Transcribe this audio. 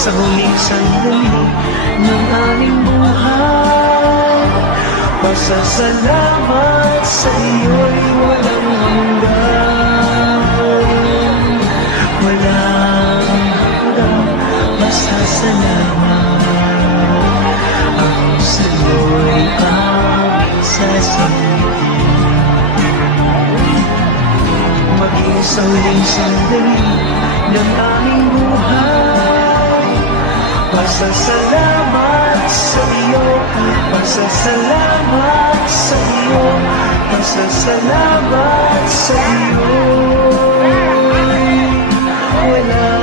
sa huling sandali ng aming buhay. Pasasalamat sa iyo'y walang hanggan. Walang hanggan, pasasalamat. Ako sa'yo'y aming sasabihin. Maging sa huling sandali ng aming buhay. Pasasalamat sa iyo, pasasalamat sa iyo, pasasalamat sa iyo. Wala